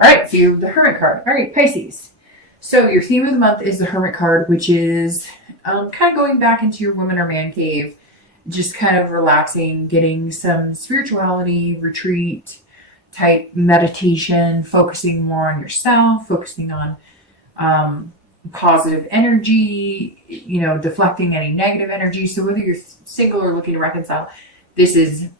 All right, so you have the Hermit card. All right, Pisces. So your theme of the month is the Hermit card, which is kind of going back into your woman or man cave, just kind of relaxing, getting some spirituality, retreat type meditation, focusing more on yourself, focusing on positive energy, deflecting any negative energy. So whether you're single or looking to reconcile, this is,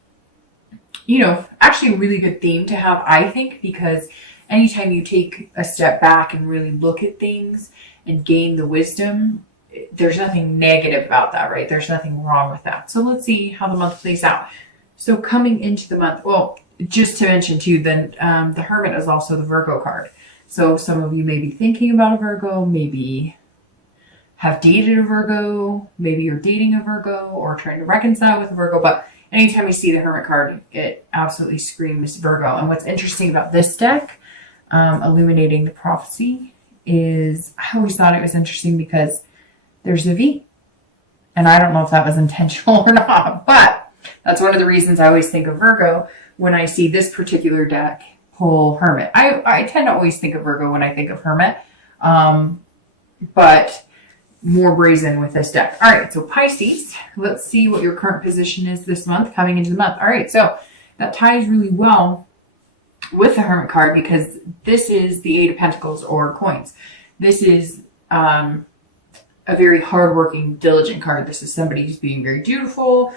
actually a really good theme to have, I think, because anytime you take a step back and really look at things and gain the wisdom, there's nothing negative about that, right? There's nothing wrong with that. So let's see how the month plays out. So coming into the month, well, just to mention too, then the Hermit is also the Virgo card. So some of you may be thinking about a Virgo, maybe have dated a Virgo, maybe you're dating a Virgo or trying to reconcile with a Virgo, but anytime you see the Hermit card, it absolutely screams Virgo. And what's interesting about this deck, Illuminating the Prophecy, is I always thought it was interesting because there's a V. And I don't know if that was intentional or not, but that's one of the reasons I always think of Virgo when I see this particular deck pull Hermit. I tend to always think of Virgo when I think of Hermit, but more brazen with this deck. All right, so Pisces, let's see what your current position is this month, coming into the month. All right, so that ties really well with the Hermit card because this is the Eight of Pentacles or coins. This is a very hardworking, diligent card. This is somebody who's being very dutiful.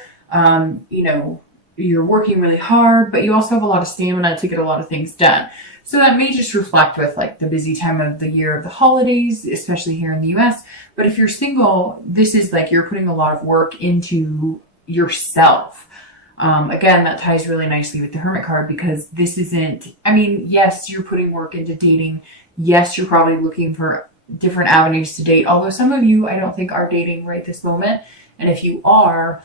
You're working really hard, but you also have a lot of stamina to get a lot of things done. So that may just reflect with like the busy time of the year of the holidays, especially here in the US. But if you're single, this is like you're putting a lot of work into yourself. Again, that ties really nicely with the Hermit card because this isn't, yes, you're putting work into dating. Yes, you're probably looking for different avenues to date. Although some of you, I don't think, are dating right this moment. And if you are,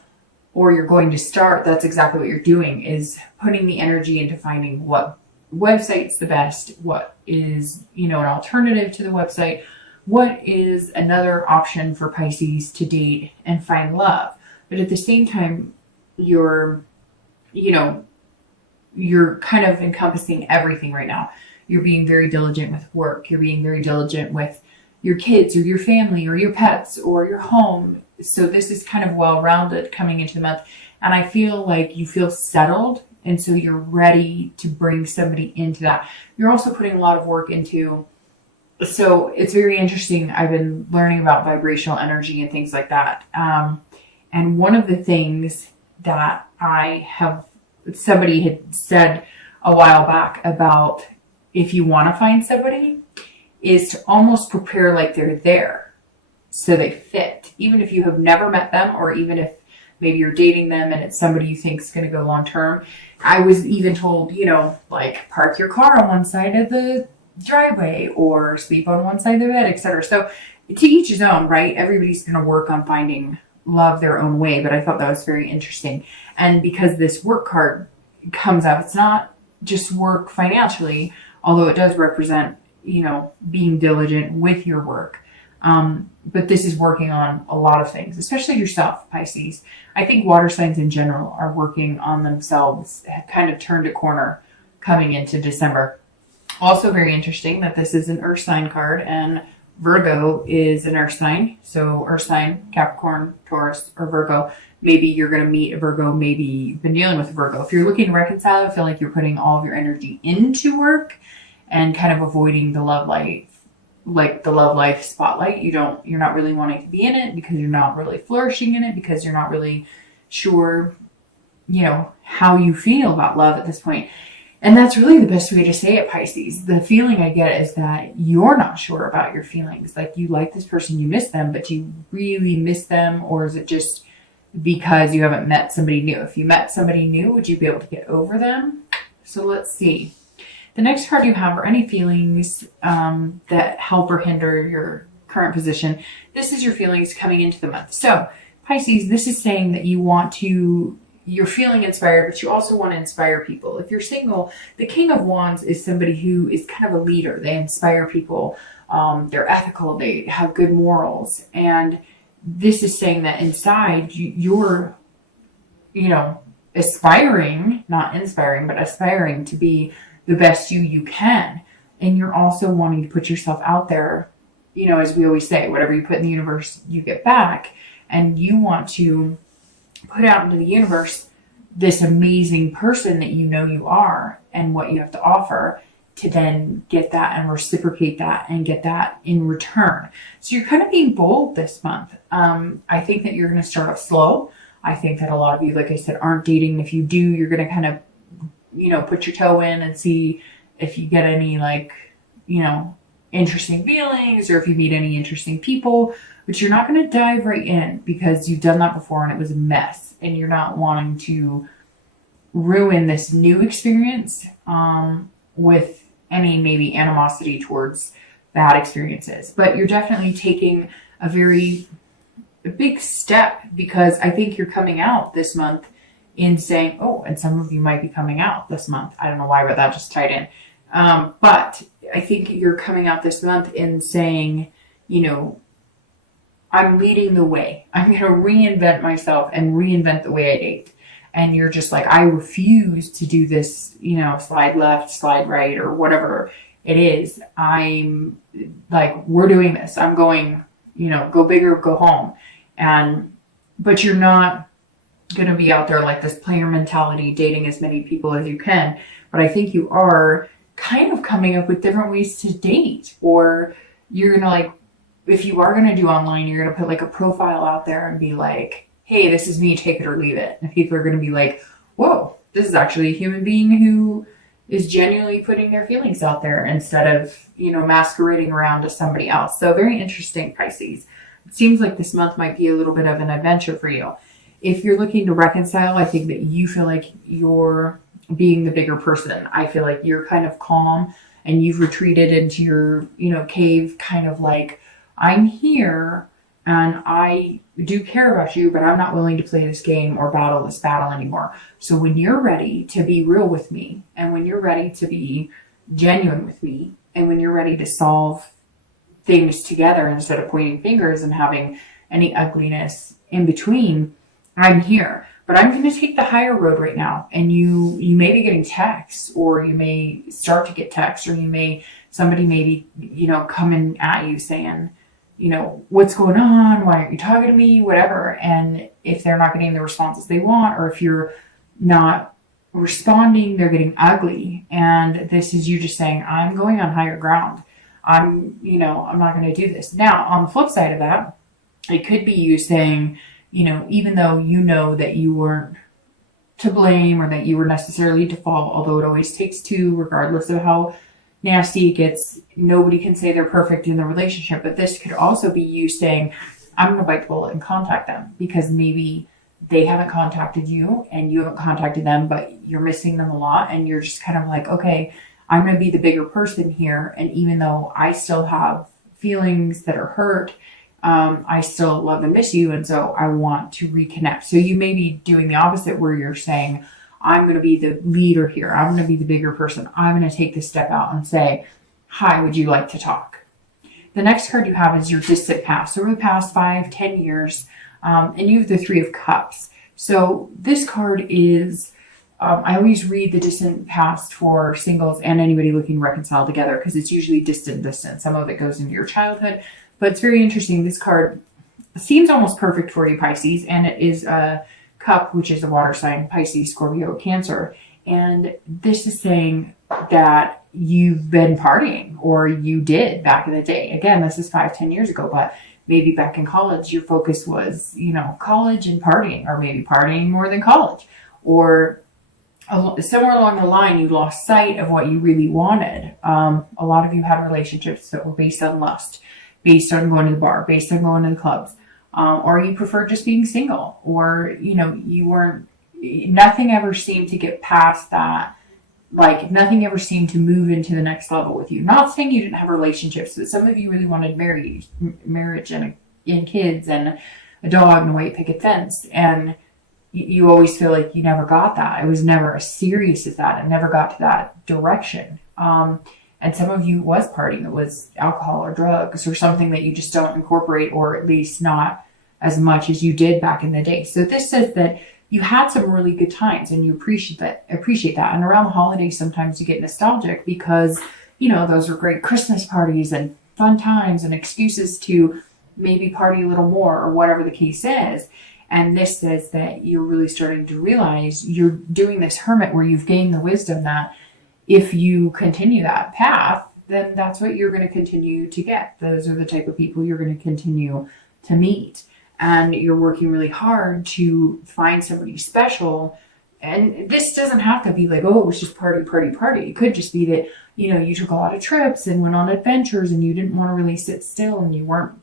or you're going to start, that's exactly what you're doing, is putting the energy into finding what website's the best, what is, an alternative to the website, what is another option for Pisces to date and find love. But at the same time, you're kind of encompassing everything right now. You're being very diligent with work. You're being very diligent with your kids or your family or your pets or your home. So this is kind of well-rounded coming into the month. And I feel like you feel settled. And so you're ready to bring somebody into that. You're also putting a lot of work into, so it's very interesting. I've been learning about vibrational energy and things like that. And one of the things that somebody had said a while back about if you want to find somebody is to almost prepare like they're there so they fit. Even if you have never met them, or even if maybe you're dating them and it's somebody you think is going to go long term. I was even told, park your car on one side of the driveway or sleep on one side of the bed, etc. So to each his own, right? Everybody's going to work on finding love their own way. But I thought that was very interesting. And because this work card comes up, it's not just work financially, although it does represent, being diligent with your work. But this is working on a lot of things, especially yourself, Pisces. I think water signs in general are working on themselves, have kind of turned a corner coming into December. Also very interesting that this is an earth sign card and Virgo is an earth sign. So earth sign, Capricorn, Taurus, or Virgo. Maybe you're going to meet a Virgo. Maybe you've been dealing with a Virgo. If you're looking to reconcile, I feel like you're putting all of your energy into work and kind of avoiding the love life. Like the love life spotlight. You're not really wanting to be in it because you're not really flourishing in it, because you're not really sure, how you feel about love at this point. And that's really the best way to say it, Pisces. The feeling I get is that you're not sure about your feelings. Like you like this person, you miss them, but you really miss them? Or is it just because you haven't met somebody new? If you met somebody new, would you be able to get over them? So let's see. The next card you have are any feelings that help or hinder your current position. This is your feelings coming into the month. So Pisces, this is saying that you're feeling inspired, but you also want to inspire people. If you're single, the King of Wands is somebody who is kind of a leader. They inspire people. They're ethical. They have good morals. And this is saying that inside you're, aspiring, not inspiring, but aspiring to be the best you can. And you're also wanting to put yourself out there. You know, as we always say, whatever you put in the universe, you get back. And you want to put out into the universe this amazing person that you know you are and what you have to offer, to then get that and reciprocate that and get that in return. So you're kind of being bold this month. I think that you're going to start off slow. I think that a lot of you, like I said, aren't dating. If you do, you're going to kind of, you know, put your toe in and see if you get any, like, you know, interesting feelings, or if you meet any interesting people. But you're not going to dive right in, because you've done that before and it was a mess, and you're not wanting to ruin this new experience with any maybe animosity towards bad experiences. But you're definitely taking a big step, because I think you're coming out this month in saying, oh, and some of you might be coming out this month. I don't know why, but that just tied in. But I think you're coming out this month in saying, you know, I'm leading the way. I'm going to reinvent myself and reinvent the way I date. And you're just like, I refuse to do this, you know, slide left, slide right, or whatever it is. I'm like, we're doing this. I'm going, you know, go big or go home. But you're not going to be out there like this player mentality, dating as many people as you can. But I think you are kind of coming up with different ways to date. Or you're going to, like, if you are going to do online, you're going to put like a profile out there and be like, hey, this is me, take it or leave it. And people are going to be like, whoa, this is actually a human being who is genuinely putting their feelings out there, instead of, you know, masquerading around as somebody else. So very interesting, Pisces. It seems like this month might be a little bit of an adventure for you. If you're looking to reconcile, I think that you feel like you're being the bigger person. I feel like you're kind of calm and you've retreated into your, you know, cave, kind of like, I'm here and I do care about you, but I'm not willing to play this game or battle this battle anymore. So when you're ready to be real with me, and when you're ready to be genuine with me, and when you're ready to solve things together instead of pointing fingers and having any ugliness in between, I'm here. But I'm going to take the higher road right now. And you may be getting texts, or you may start to get texts, or somebody may be, you know, coming at you saying, you know, what's going on? Why aren't you talking to me? Whatever. And if they're not getting the responses they want, or if you're not responding, they're getting ugly. And this is you just saying, I'm going on higher ground. I'm not going to do this. Now, on the flip side of that, it could be you saying, you know, even though you know that you weren't to blame, or that you were necessarily to fault, although it always takes two, regardless of how nasty it gets, nobody can say they're perfect in the relationship. But this could also be you saying, I'm going to bite the bullet and contact them, because maybe they haven't contacted you and you haven't contacted them, but you're missing them a lot. And you're just kind of like, okay, I'm going to be the bigger person here. And even though I still have feelings that are hurt, I still love and miss you. And so I want to reconnect. So you may be doing the opposite, where you're saying, I'm going to be the leader here. I'm going to be the bigger person. I'm going to take this step out and say, hi, would you like to talk? The next card you have is your distant past. So over the past 5-10 years, and you have the Three of Cups. So this card is, I always read the distant past for singles and anybody looking to reconcile together, because it's usually distant. Some of it goes into your childhood, but it's very interesting. This card seems almost perfect for you, Pisces, and it is a cup, which is a water sign, Pisces, Scorpio, Cancer. And this is saying that you've been partying, or you did back in the day. Again, this is 5-10 years ago, but maybe back in college, your focus was, you know, college and partying, or maybe partying more than college, or somewhere along the line, you lost sight of what you really wanted. A lot of you had relationships that were based on lust, based on going to the bar, based on going to the clubs. Or you prefer just being single, or, you know, nothing ever seemed to get past that. Like, nothing ever seemed to move into the next level with you. Not saying you didn't have relationships, but some of you really wanted marriage and kids and a dog and a white picket fence. And you always feel like you never got that. It was never as serious as that. It never got to that direction. And some of you was partying. It was alcohol or drugs or something that you just don't incorporate, or at least not as much as you did back in the day. So this says that you had some really good times and you appreciate that. And around the holidays, sometimes you get nostalgic because those are great Christmas parties and fun times and excuses to maybe party a little more or whatever the case is. And this says that you're really starting to realize you're doing this hermit where you've gained the wisdom that if you continue that path, then that's what you're going to continue to get. Those are the type of people you're going to continue to meet. And you're working really hard to find somebody special. And this doesn't have to be like, oh, it was just party, party, party. It could just be that, you took a lot of trips and went on adventures and you didn't want to really sit still and you weren't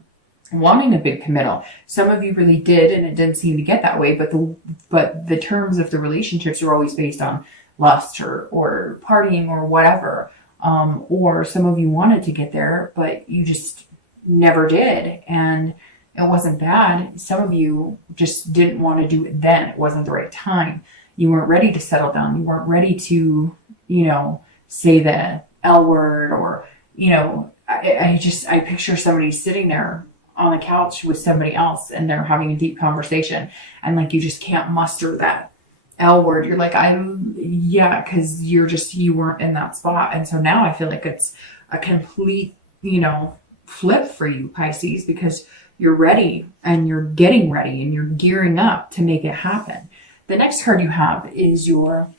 wanting a big committal. Some of you really did, and it didn't seem to get that way, but the terms of the relationships are always based on lust or partying or whatever. Or some of you wanted to get there, but you just never did. And it wasn't bad. Some of you just didn't want to do it then. It wasn't the right time. You weren't ready to settle down. You weren't ready to, say the L word or, I picture somebody sitting there on the couch with somebody else and they're having a deep conversation and like you just can't muster that L word. You're like, because you weren't in that spot. And so now I feel like it's a complete, flip for you, Pisces, because you're ready and you're getting ready and you're gearing up to make it happen. The next card you have is your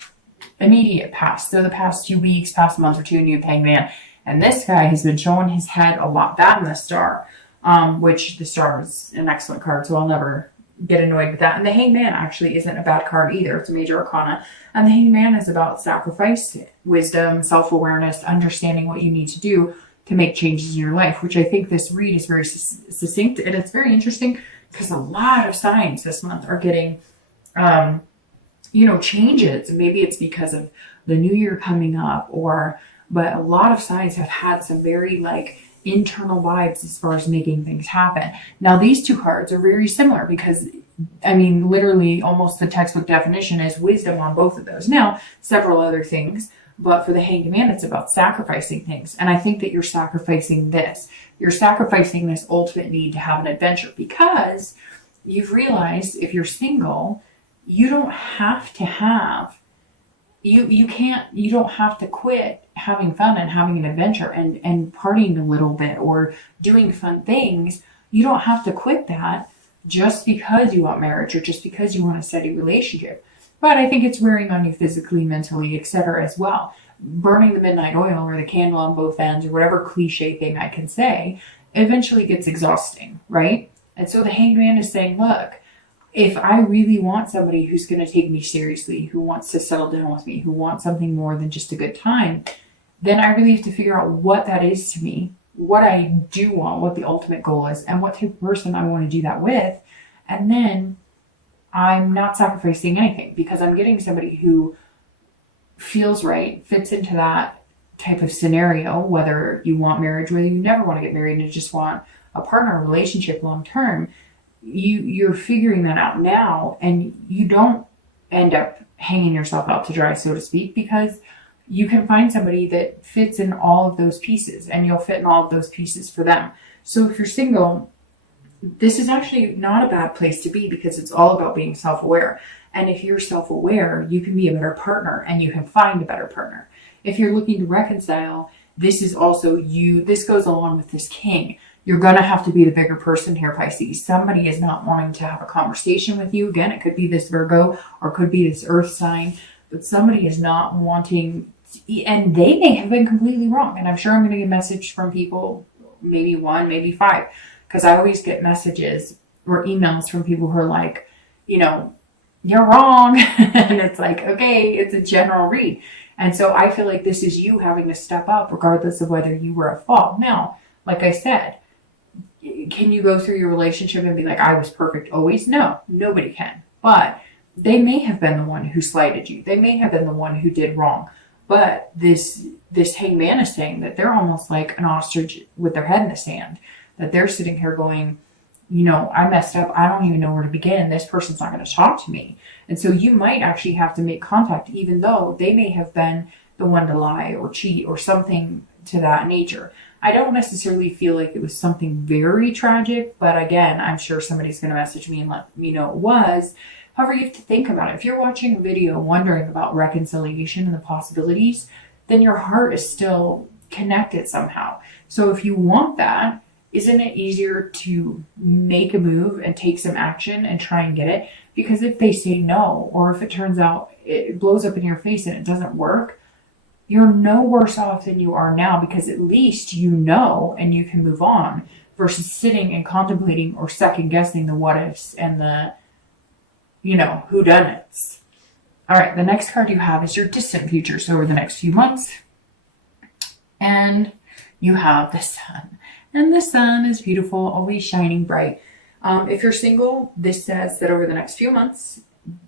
immediate past. So the past 2 weeks, past month or two, and you have Hangman. And this guy has been showing his head a lot. That and the Star, which the Star is an excellent card, so I'll never get annoyed with that. And the Hangman actually isn't a bad card either. It's a major arcana. And the Hangman is about sacrifice, wisdom, self-awareness, understanding what you need to do to make changes in your life, which I think this read is very succinct. And it's very interesting because a lot of signs this month are getting, changes. Maybe it's because of the new year coming up but a lot of signs have had some very internal vibes as far as making things happen. Now, these two cards are very similar because, literally almost the textbook definition is wisdom on both of those. Now, several other things, but for the Hanged Man, it's about sacrificing things. And I think that you're sacrificing this. You're sacrificing this ultimate need to have an adventure because you've realized if you're single, you don't have to have you don't have to quit having fun and having an adventure and partying a little bit or doing fun things. You don't have to quit that just because you want marriage or just because you want a steady relationship. But I think it's wearing on you physically, mentally, etc. as well. Burning the midnight oil or the candle on both ends or whatever cliche thing I can say eventually gets exhausting, right? And so the Hanged Man is saying, look, if I really want somebody who's going to take me seriously, who wants to settle down with me, who wants something more than just a good time, then I really have to figure out what that is to me, what I do want, what the ultimate goal is, and what type of person I want to do that with. And then I'm not sacrificing anything because I'm getting somebody who feels right, fits into that type of scenario, whether you want marriage, whether you never want to get married and just want a partner, a relationship long term. You're figuring that out now, and you don't end up hanging yourself out to dry, so to speak, because you can find somebody that fits in all of those pieces, and you'll fit in all of those pieces for them. So if you're single, this is actually not a bad place to be because it's all about being self-aware. And if you're self-aware, you can be a better partner and you can find a better partner. If you're looking to reconcile, this is also this goes along with this king. You're going to have to be the bigger person here, Pisces. Somebody is not wanting to have a conversation with you. Again, it could be this Virgo or could be this earth sign, but somebody is not wanting and they may have been completely wrong. And I'm sure I'm going to get a message from people, maybe 1, maybe 5, because I always get messages or emails from people who are like, you're wrong. And it's like, okay, it's a general read. And so I feel like this is you having to step up regardless of whether you were at fault. Now, like I said, can you go through your relationship and be like, I was perfect always? No, nobody can. But they may have been the one who slighted you. They may have been the one who did wrong. But this Hanged Man is saying that they're almost like an ostrich with their head in the sand. That they're sitting here going, I messed up. I don't even know where to begin. This person's not going to talk to me. And so you might actually have to make contact, even though they may have been the one to lie or cheat or something to that nature. I don't necessarily feel like it was something very tragic, but again, I'm sure somebody's going to message me and let me know it was. However, you have to think about it. If you're watching a video wondering about reconciliation and the possibilities, then your heart is still connected somehow. So if you want that, isn't it easier to make a move and take some action and try and get it? Because if they say no, or if it turns out it blows up in your face and it doesn't work, you're no worse off than you are now, because at least you know and you can move on, versus sitting and contemplating or second guessing the what ifs and the, whodunits. All right, the next card you have is your distant future. So over the next few months, and you have the sun. And the sun is beautiful, always shining bright. If you're single, this says that over the next few months,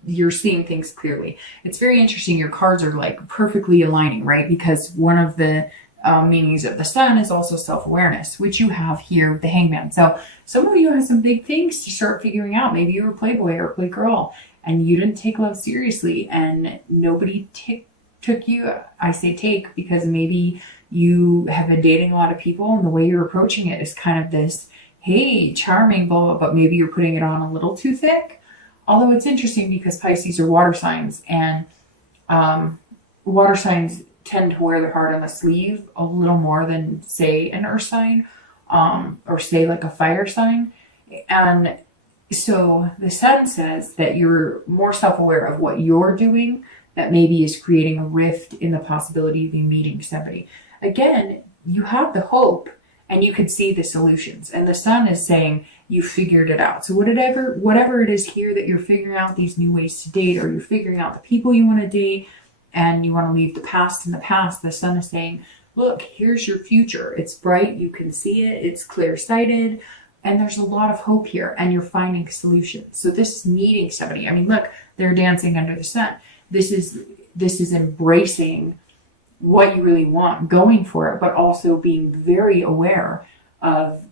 you're seeing things clearly. It's very interesting. Your cards are like perfectly aligning, right? Because one of the meanings of the sun is also self-awareness, which you have here with the Hangman. So some of you have some big things to start figuring out. Maybe you were a playboy or a playgirl and you didn't take love seriously, and nobody took you. I say take because maybe you have been dating a lot of people, and the way you're approaching it is kind of this, hey, charming, blah, blah, but maybe you're putting it on a little too thick. Although it's interesting because Pisces are water signs, and water signs tend to wear their heart on the sleeve a little more than, say, an earth sign, or say like a fire sign. And so the sun says that you're more self-aware of what you're doing that maybe is creating a rift in the possibility of you meeting somebody. Again, you have the hope and you can see the solutions. And the sun is saying you figured it out. So whatever it is here that you're figuring out these new ways to date, or you're figuring out the people you want to date and you want to leave the past in the past, the sun is saying, look, here's your future. It's bright. You can see it. It's clear-sighted. And there's a lot of hope here, and you're finding solutions. So this is meeting somebody. I mean, look, they're dancing under the sun. This is embracing what you really want, going for it, but also being very aware of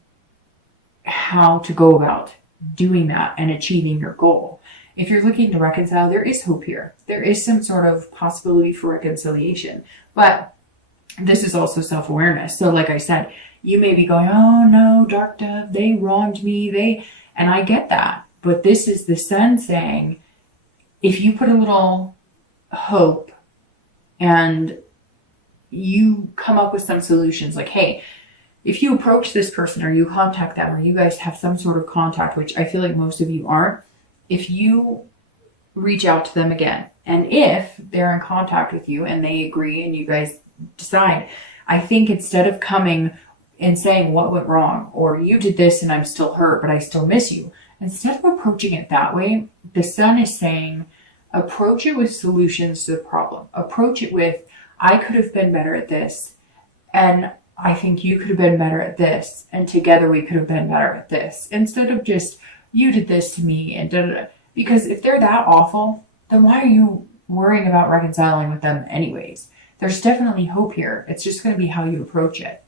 how to go about doing that and achieving your goal. If you're looking to reconcile, there is hope here. There is some sort of possibility for reconciliation, but this is also self-awareness. So like I said, you may be going, oh no, dark dove, they wronged me. And I get that, but this is the sun saying, if you put a little hope and you come up with some solutions, like, hey, if you approach this person or you contact them or you guys have some sort of contact, which I feel like most of you aren't, if you reach out to them again, and if they're in contact with you and they agree and you guys decide, I think instead of coming and saying what went wrong, or you did this and I'm still hurt, but I still miss you, instead of approaching it that way, the sun is saying, approach it with solutions to the problem. Approach it with, I could have been better at this, and I think you could have been better at this, and together we could have been better at this, instead of just, you did this to me, and da da da. Because if they're that awful, then why are you worrying about reconciling with them anyways? There's definitely hope here. It's just going to be how you approach it.